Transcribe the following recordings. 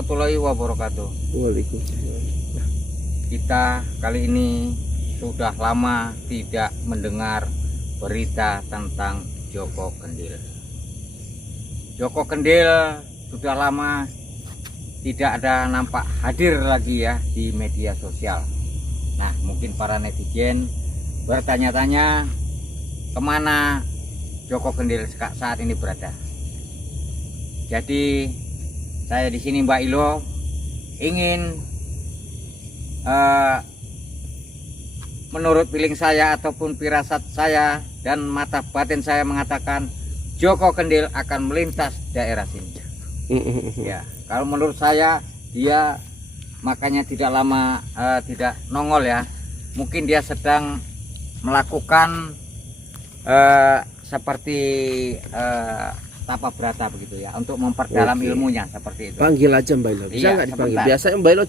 warahmatullahi wabarakatuh. Waalaikumsalam. Kita kali ini sudah lama tidak mendengar berita tentang Joko Kendil. Joko Kendil sudah lama tidak ada nampak hadir lagi ya di media sosial. Nah, mungkin para netizen bertanya-tanya kemana Joko Kendil saat ini berada. Jadi saya di sini Mbak Ilo ingin menurut feeling saya ataupun firasat saya dan mata batin saya mengatakan Joko Kendil akan melintas daerah sini. Ya, kalau menurut saya dia makanya tidak lama tidak nongol ya. Mungkin dia sedang melakukan seperti tapa berata begitu ya, untuk memperdalam ilmunya seperti itu. Panggil aja Mbak Ilo. Bisa nggak dipanggil? Sebentar. Biasanya Mbak Ilo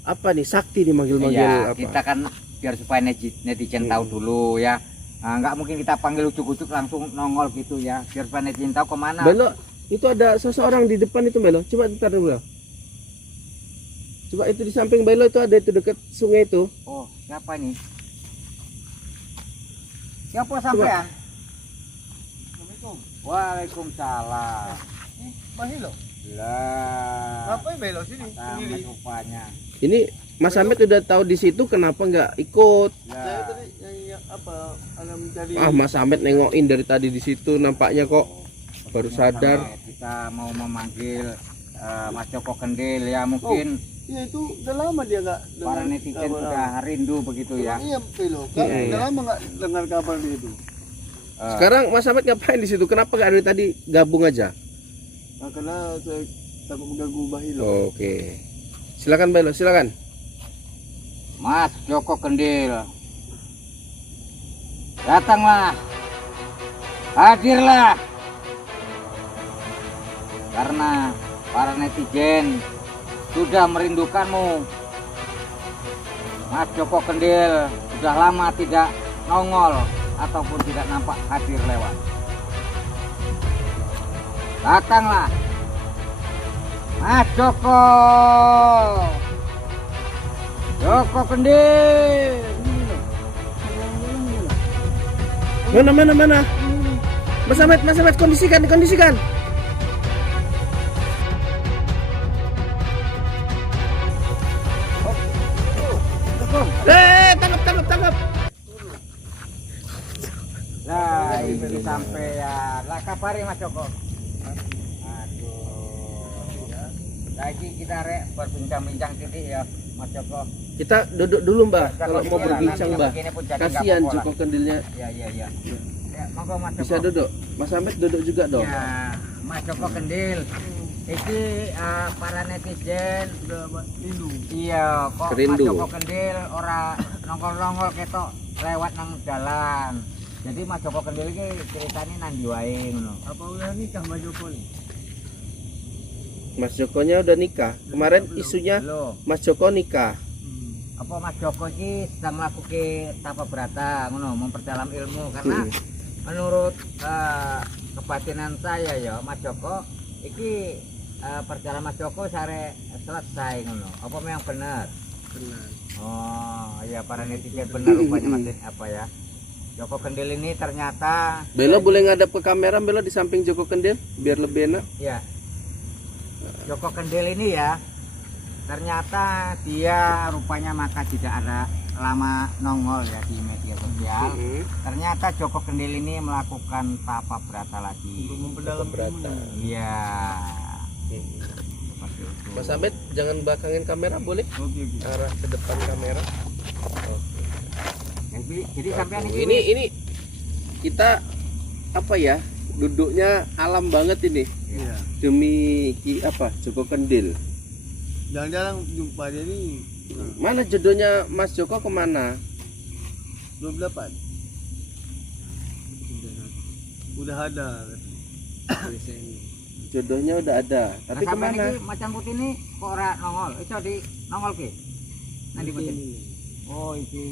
apa nih, sakti dimanggil-manggil Iya, apa? kita kan biar supaya netizen tahu dulu ya. Nah, nggak mungkin kita panggil ujuk-ujuk langsung nongol gitu ya, biar supaya netizen tahu kemana. Mbak Ilo, itu ada seseorang di depan itu Mbak Ilo. Coba ntar dulu. Coba itu di samping Mbak Ilo itu ada itu dekat sungai itu. Oh, siapa ini? Siapa sampean? Waalaikumsalam. Mbak Ilo, Lah. ngapain Mbak Ilo sini? Tamat rupanya. Ini Mas Ahmed udah tahu di situ, kenapa nggak ikut? Saya Lah. tadi yang apa? Ada mencari. Ah, Mas Ahmed nengokin dari tadi di situ, nampaknya kok baru sadar. Kita mau memanggil Mas Joko Kendil ya, mungkin Iya itu udah lama dia nggak. para netizen sudah rindu begitu ya. Iya Mbak Ilo, Iya, iya. udah lama nggak dengar kabar dia itu. Sekarang Mas Ahmed ngapain di situ? Kenapa nggak dari tadi gabung aja? Nah, karena saya takut mengganggu Mbak Ilo. Oke. Silakan Mbak Ilo, silakan. Mas Joko Kendil, datanglah, hadirlah, karena para netizen sudah merindukanmu. Mas Joko Kendil sudah lama tidak nongol ataupun tidak nampak hadir lewat. Datanglah, Mas Joko. Joko Kendil. Mana? Mas Ahmed, kondisikan. Tangkap. Nah, ini sampai ya. Lah kabari Mas Joko. Aduh. Lagi kita rek berbincang-bincang titik ya, Mas Joko. Kita duduk dulu Mbak, kalau mau berbincang Nanti Mbak. begini pun jadi Kasihan nggak Joko apa-apa Kendilnya. lah. Iya. Ya, monggo Mas Joko. Bisa duduk. Mas Ahmed duduk juga dong. Ya, Mas Joko Kendil. Iki para netizen Rindu. iya kok Kerindu. Mas Joko Kendil ora nongol-nongol ketok lewat nang jalan. Jadi Mas Joko Kendil iki ceritanya nandi wae ngono. Apa udah nikah Mbak Joko nih? Mas Jokonya udah nikah. Kemarin isunya Loh, Mas Joko nikah. apa Mas Joko iki sedang melakukan tapa berata ngono, memperdalam ilmu karena menurut kebatinan saya ya Mas Joko iki perjalanan Mas Joko sare selesai ngono. Apa memang benar? Benar. Oh, iya para netizen benar rupanya Mas apa ya. Joko Kendil ini ternyata Belo boleh ngadap ke kamera Belo di samping Joko Kendil biar lebih enak. ya. Joko Kendil ini ya ternyata dia rupanya maka tidak ada lama nongol ya di media sosial. Ternyata Joko Kendil ini melakukan tapa berata lagi. Untuk memperdalam Berata. Iya. Seperti itu. Mas Ahmed jangan belakangin kamera boleh? Oke. Arah ke depan kamera. Jadi sampean Ini kita apa ya? Duduknya alam banget ini. Iya. Demi Joko Kendil. Jarang-jarang jumpa dia nih. Mana jodohnya Mas Joko kemana? 28. Udah ada. Jodohnya udah ada, tapi nah, sampean kemana? iki macan putih ini kok ora nongol? Iso di nongol ki? Nanti putih. Oh iki.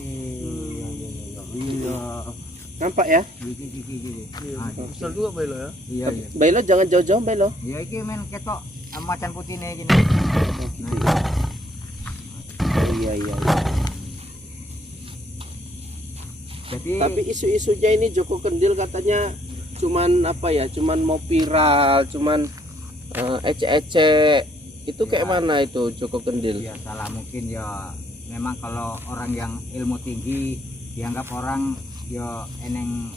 Iya. Nampak ya? Iki. Iya. Ah, Besar juga Mbak Ilo ya. Iya. Bailo jangan jauh-jauh Bailo. Iya iki men ketok macan putih nih gini. Iya. Jadi Tapi isu-isunya ini Joko Kendil katanya cuman apa ya? Cuman mau viral, cuman ecek-ecek. Itu kayak Ya. mana itu Joko Kendil? ya salah mungkin ya. Memang kalau orang yang ilmu tinggi dianggap orang ya eneng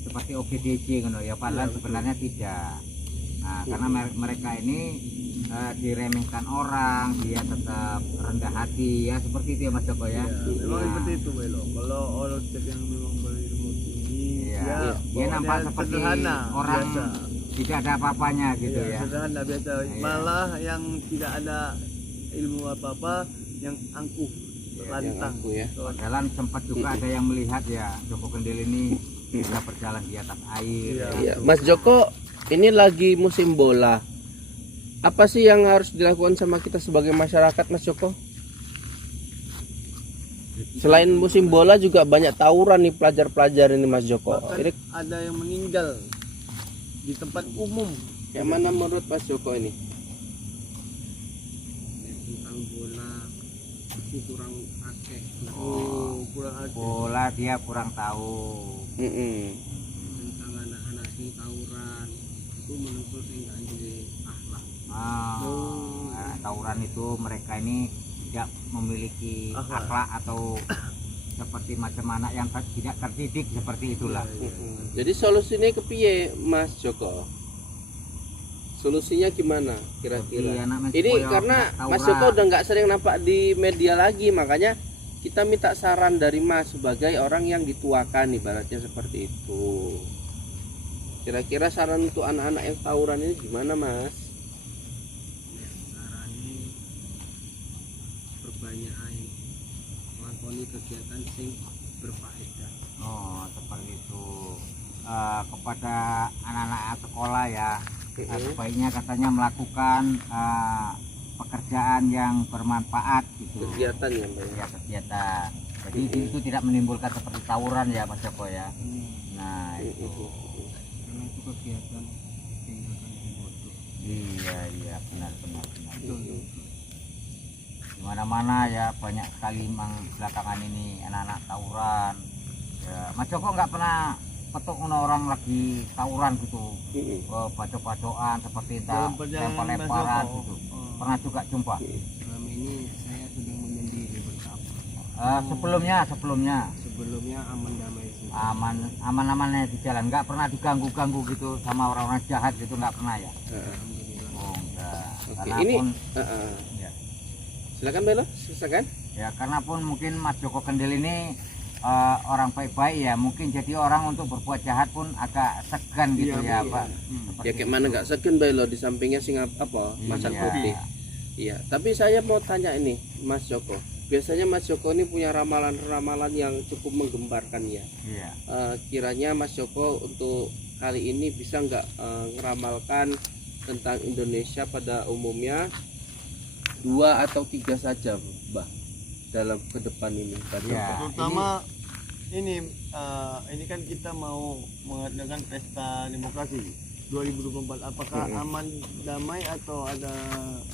seperti OGDC gitu ya, padahal sebenarnya tidak. Nah, karena mereka ini diremehkan orang, dia tetap rendah hati ya, seperti itu ya Mas Joko ya. Memang Nah, seperti itu Belo. Kalau orang yang memang berilmu tinggi, Iya. dia Dia nampak bawaannya seperti sederhana, orang biasa. tidak ada apa-apanya gitu Iya, ya. sederhana biasa. Iya. Malah yang tidak ada ilmu apa-apa, yang angkuh, Iya, lantang. aku ya. Padahal sempat juga ada yang melihat ya Joko Kendil ini bisa berjalan di atas air. Iya. Ya. Iya, Mas Joko, ini lagi musim bola. Apa sih yang harus dilakukan sama kita sebagai masyarakat, Mas Joko? Selain musim bola juga banyak tawuran nih pelajar-pelajar ini, Mas Joko. Bahkan Ini ada yang meninggal di tempat umum. yang mana menurut Mas Joko ini? Tentang bola aku kurang akeh Kurang ada. Bola dia kurang tahu. tentang anak-anak sing tawuran itu menurutku sing gak duwe akhlak. Tawuran itu mereka ini tidak memiliki Akhlak. akhlak atau seperti macam anak yang tidak terdidik seperti itulah. Jadi solusinya kepiye, Mas Joko? Solusinya gimana kira-kira? Iya, anak Ini Meskoyo karena tawuran. Mas Joko udah nggak sering nampak di media lagi, makanya kita minta saran dari Mas sebagai orang yang dituakan, ibaratnya seperti itu. Kira-kira saran untuk anak-anak yang tawuran ini gimana, Mas? Carane perbanyak ae nglakoni kegiatan sing berfaedah. Oh, seperti itu. Kepada anak-anak sekolah ya, sebaiknya katanya melakukan pekerjaan yang bermanfaat gitu. Kegiatan ya, Mbak. Ya, kegiatan. Jadi itu tidak menimbulkan seperti tawuran ya Mas Joko ya. Nah itu. Karena itu kegiatan sing akan bodoh. Iya benar. Di mana-mana ya banyak sekali memang belakangan ini anak-anak tawuran. Ya, Mas Joko nggak pernah petuk orang lagi tawuran gitu. Bacok-bacokan seperti Dalam perjalanan lempar-lemparan Mas Joko. gitu. Pernah juga jumpa. Selama ini saya sedang menyendiri bersama. Sebelumnya Sebelumnya aman damai sih. aman-amannya di jalan, nggak pernah diganggu-ganggu gitu sama orang-orang jahat gitu, nggak pernah ya. Alhamdulillah. Oh enggak. Oke, Karena ini pun ya, silakan Belo, silakan. ya karena pun mungkin Mas Joko Kendil ini orang baik-baik ya, mungkin jadi orang untuk berbuat jahat pun agak segan gitu Iya, ya Pak. Ya kayak mana nggak segen Belo di sampingnya sing apa? Macan Iya. putih. Iya, tapi saya mau tanya ini, Mas Joko. Biasanya Mas Joko ini punya ramalan-ramalan yang cukup menggembarkan ya. Iya. Kiranya Mas Joko untuk kali ini bisa nggak ngeramalkan tentang Indonesia pada umumnya 2 atau 3 saja, Mbak, dalam ke depan ini. Pak Iya. Joko? Terutama ini kan kita mau mengadakan pesta demokrasi 2024. Apakah aman, damai atau ada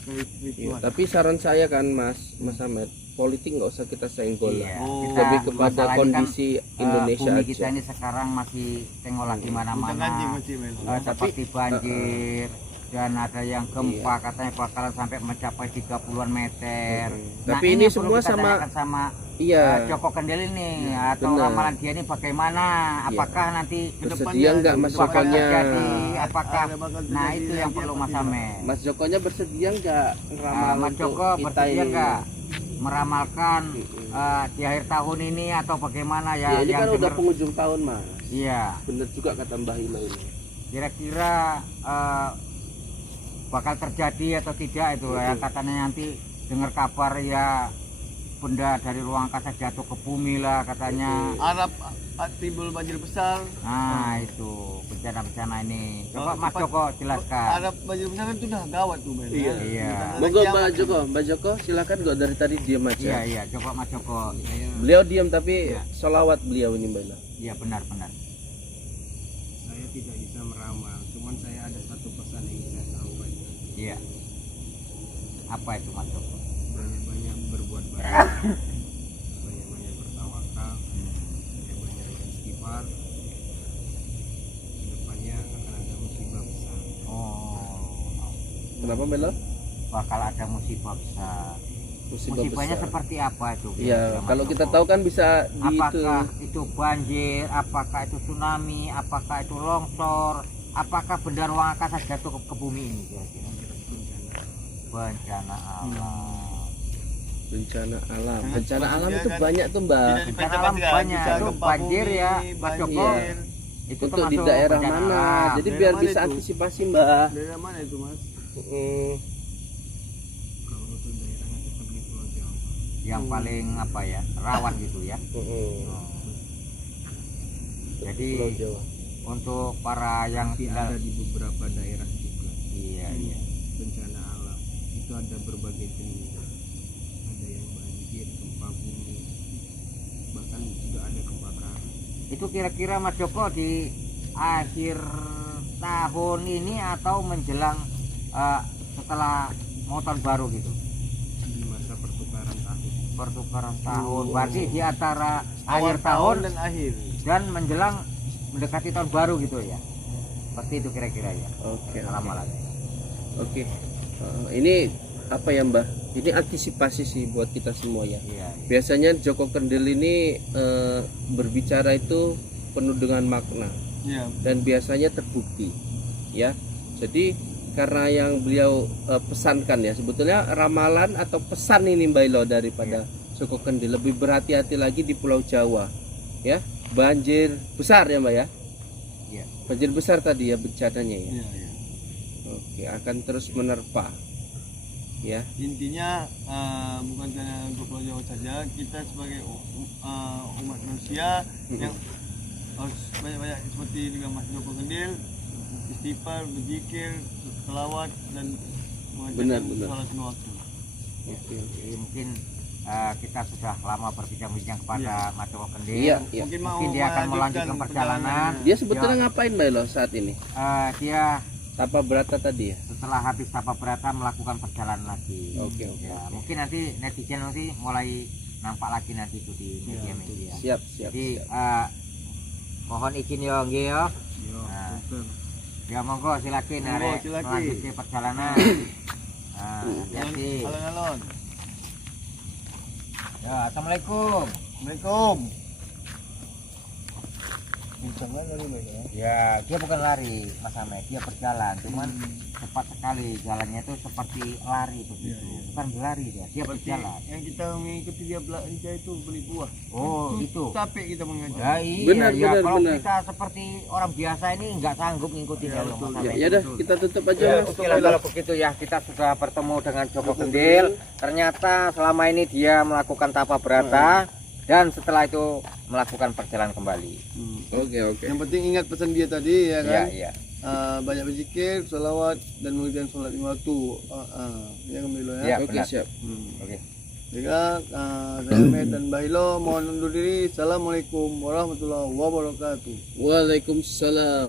Iya, kericuhan? tapi saran saya kan Mas Ahmed, politik nggak usah kita senggol lah. Iya. Oh. Kita- Lebih kepada masalahnya kan, kondisi Indonesia bumi aja. kita ini sekarang masih tengok di Bukan mana-mana. anjing masih Melo. Seperti banjir dan ada yang gempa katanya bakalan sampai mencapai 30-an meter. Tapi Nah, ini yang perlu semua kita sama- tanyakan sama Iya. Joko Kendil ini atau benar. ramalan dia ini bagaimana? Apakah nanti Bersedia nggak Mas bakal Jokonya? terjadi? Apakah? Ada bakal Nah terjadi itu yang lagi perlu apa Mas tidak? Amet. Mas Jokonya bersedia nggak ngeramal Mas untuk Joko kita bersedia ini? nggak meramalkan di akhir tahun ini atau bagaimana ya? Ya, ini yang kan udah denger- penghujung tahun Mas. Iya. Bener juga kata Mbah Hilo ini. Kira-kira bakal terjadi atau tidak itu ya, katanya nanti dengar kabar ya benda dari ruang angkasa jatuh ke bumi lah katanya. Arab timbul banjir besar. Nah itu bencana-bencana ini coba Kalau Mas cepat- Joko jelaskan. Arab banjir besar kan itu udah gawat tuh Melo. Iya. Iya. Monggo Mbak Joko silakan kok dari tadi diam aja. Iya coba Mas Joko. Beliau diam tapi Iya. solawat beliau ini Mbak Hilo. Iya benar. Saya tidak bisa meramal, cuman saya ada satu pesan yang saya sampaikan. Iya. Apa itu Mas Joko? banyak-banyak berbuat baik, banyak-banyak bertawakal, banyak-banyak istighfar. Kedepannya akan ada musibah besar. Oh, Kenapa Belo? bakal ada musibah besar. Musibahnya besar. seperti apa itu? Iya, kira-kira, Mas kalau kita Joko? tahu kan bisa di itu. Apakah itu banjir, apakah itu tsunami, apakah itu longsor, apakah benda ruang angkasa jatuh ke bumi ini kira-kira? Bencana alam. Bencana alam. Jangan Bencana cuma alam dia itu kan banyak tuh, Mbak. Tidak Bencana alam dipecah-pecah, banyak, bisa itu gempa banjir bumi, ya, Mas Joko. banjir. Itu Untuk di termasuk daerah bencana mana? alam. Jadi Daerah biar mana bisa itu? antisipasi, Mbak. Daerah mana itu Mas? Kalau untuk daerahnya seperti Pulau Jawa, yang paling apa ya, rawan gitu ya. Jadi Pulau Jawa. untuk para yang tapi tinggal, ada di beberapa daerah juga iya iya. bencana alam itu ada berbagai jenis, ada yang banjir, gempa bumi, bahkan juga ada kebakaran. Itu kira-kira Mas Joko di akhir tahun ini atau menjelang setelah mau tahun baru gitu, Di masa pertukaran tahun, pertukaran tahun, berarti di antara Awal akhir tahun dan akhir. dan menjelang mendekati tahun baru gitu ya, seperti itu kira-kira ya Oke. ramalannya. Oke. Ini apa ya, Mbak? Ini antisipasi sih buat kita semua ya. Iya, iya. Biasanya Joko Kendil ini berbicara itu penuh dengan makna Iya. dan biasanya terbukti ya. Jadi karena yang beliau pesankan ya, sebetulnya ramalan atau pesan ini Mbak Ilo daripada Joko Kendil, lebih berhati-hati lagi di Pulau Jawa ya. Banjir besar ya Mbak ya. Iya. Banjir besar tadi ya bencananya ya. Iya, iya. Oke, akan terus menerpa ya. Intinya bukan hanya untuk Pulau Jawa saja, kita sebagai umat manusia yang harus banyak-banyak seperti juga Mas Joko Kendil, istighfar, berzikir, selawat dan Benar, mengerjakan benar. sholat lima waktu. Oke. Jadi mungkin kita sudah lama berbincang-bincang kepada Mas Joko Kendil. Iya, iya. Mungkin dia akan melanjutkan perjalanan. Dia sebetulnya ngapain Mbak Ilo saat ini? Dia Tapa Berata tadi ya. setelah habis Tapa Berata melakukan perjalanan lagi. Oke, oke, Ya, oke. mungkin nanti netizen nanti mulai nampak lagi nanti itu di media-media. Siap, siap, Jadi siap. mohon izin ya nggih ya. yo Nah. betul. Ya monggo silakan Monggo, arek silakan. melanjutkan perjalanan. Hati-hati. Alon-alon. Ya, assalamualaikum. Assalamualaikum. Bincang lagi ya. Ya, dia bukan lari, Mas Ahmed, dia berjalan, cuman cepat sekali jalannya itu seperti lari begitu. Iya, iya. Bukan berlari dia Seperti berjalan. yang kita mengikuti dia belanja itu beli buah. Oh, itu. Capek kita mengajar. Ya, iya, Benar, ya. benar, Kalau benar. kita seperti orang biasa ini nggak sanggup ngikutin Ya, ya, betul. Mas Ya, Ahmed. ya dah kita tutup aja Ya, Mas. oke lah kalau begitu ya, kita sudah bertemu dengan Joko Kendil. Ternyata selama ini dia melakukan tapa berata dan setelah itu melakukan perjalanan kembali. Oke, oke. Yang penting ingat pesan dia tadi ya Iya, kan. iya. Banyak berzikir, salawat dan mengerjakan sholat lima waktu. Ya kembali ya. Iya, Oke, benar. siap. Oke. Jika saya Ahmed dan Bahilo mohon undur diri. Assalamualaikum warahmatullahi wabarakatuh. Waalaikumsalam.